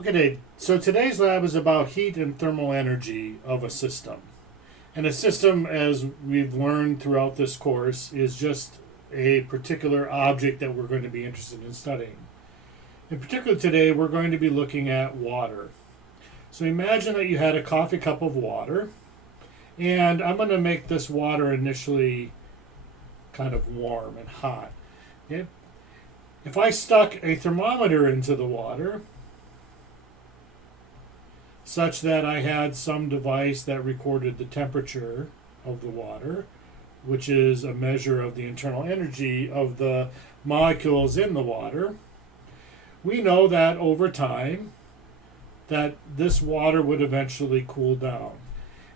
Okay, so today's lab is about heat and thermal energy of a system. And a system, as we've learned throughout this course, is just a particular object that we're going to be interested in studying. In particular, today we're going to be looking at water. So imagine that you had a coffee cup of water, and I'm going to make this water initially kind of warm and hot. Okay? If I stuck a thermometer into the water, such that I had some device that recorded the temperature of the water, which is a measure of the internal energy of the molecules in the water, we know that over time that this water would eventually cool down.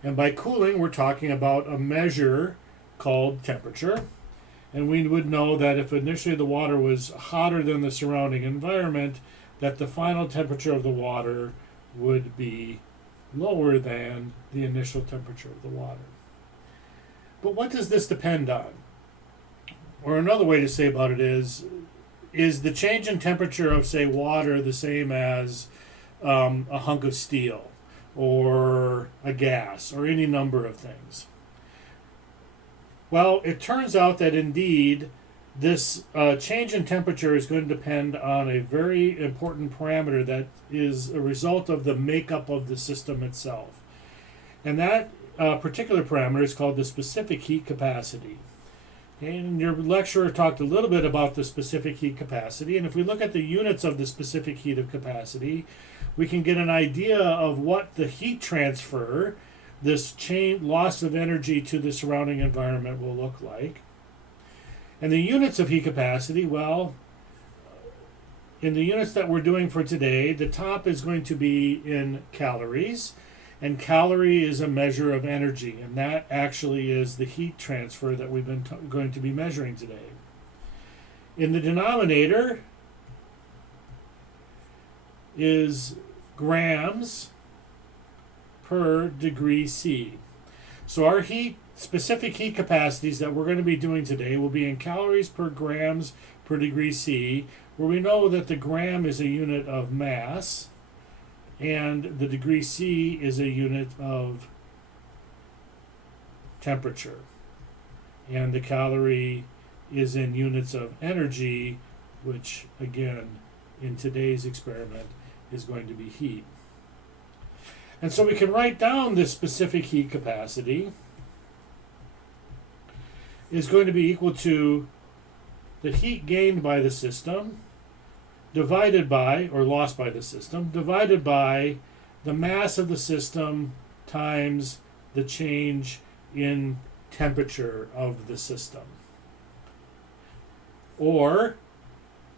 And by cooling, we're talking about a measure called temperature. And we would know that if initially the water was hotter than the surrounding environment, that the final temperature of the water would be lower than the initial temperature of the water. But what does this depend on? Or another way to say about it is the change in temperature of, say, water the same as a hunk of steel or a gas or any number of things? Well, it turns out that indeed this change in temperature is going to depend on a very important parameter that is a result of the makeup of the system itself. And that particular parameter is called the specific heat capacity. And your lecturer talked a little bit about the specific heat capacity. And if we look at the units of the specific heat of capacity, we can get an idea of what the heat transfer, this loss of energy to the surrounding environment, will look like. And the units of heat capacity, well, in the units that we're doing for today, the top is going to be in calories. And calorie is a measure of energy. And that actually is the heat transfer that we've been going to be measuring today. In the denominator is grams per degree C. So our specific heat capacities that we're going to be doing today will be in calories per grams per degree C, where we know that the gram is a unit of mass and the degree C is a unit of temperature. And the calorie is in units of energy, which again in today's experiment is going to be heat. And so we can write down this specific heat capacity is going to be equal to the heat gained by the system divided by, or lost by the system, divided by the mass of the system times the change in temperature of the system. Or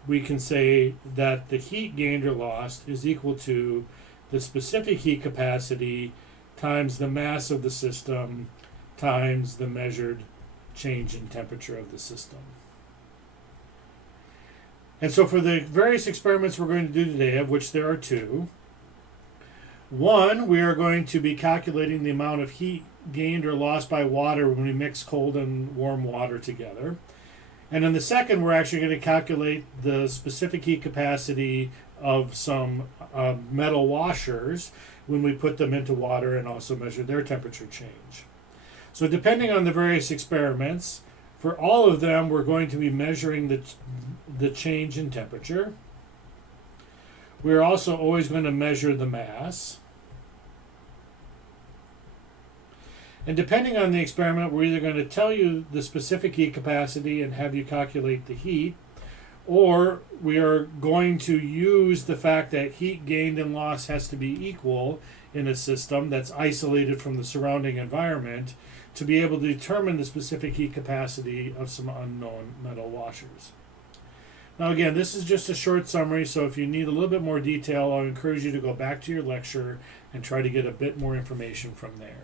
we can say that the heat gained or lost is equal to the specific heat capacity times the mass of the system times the measured change in temperature of the system. And so for the various experiments we're going to do today, of which there are two, one, we are going to be calculating the amount of heat gained or lost by water when we mix cold and warm water together. And in the second, we're actually going to calculate the specific heat capacity of some metal washers when we put them into water and also measure their temperature change. So depending on the various experiments, for all of them, we're going to be measuring the change in temperature. We're also always going to measure the mass. And depending on the experiment, we're either going to tell you the specific heat capacity and have you calculate the heat, or we are going to use the fact that heat gained and lost has to be equal in a system that's isolated from the surrounding environment to be able to determine the specific heat capacity of some unknown metal washers. Now again, this is just a short summary, so if you need a little bit more detail, I'll encourage you to go back to your lecture and try to get a bit more information from there.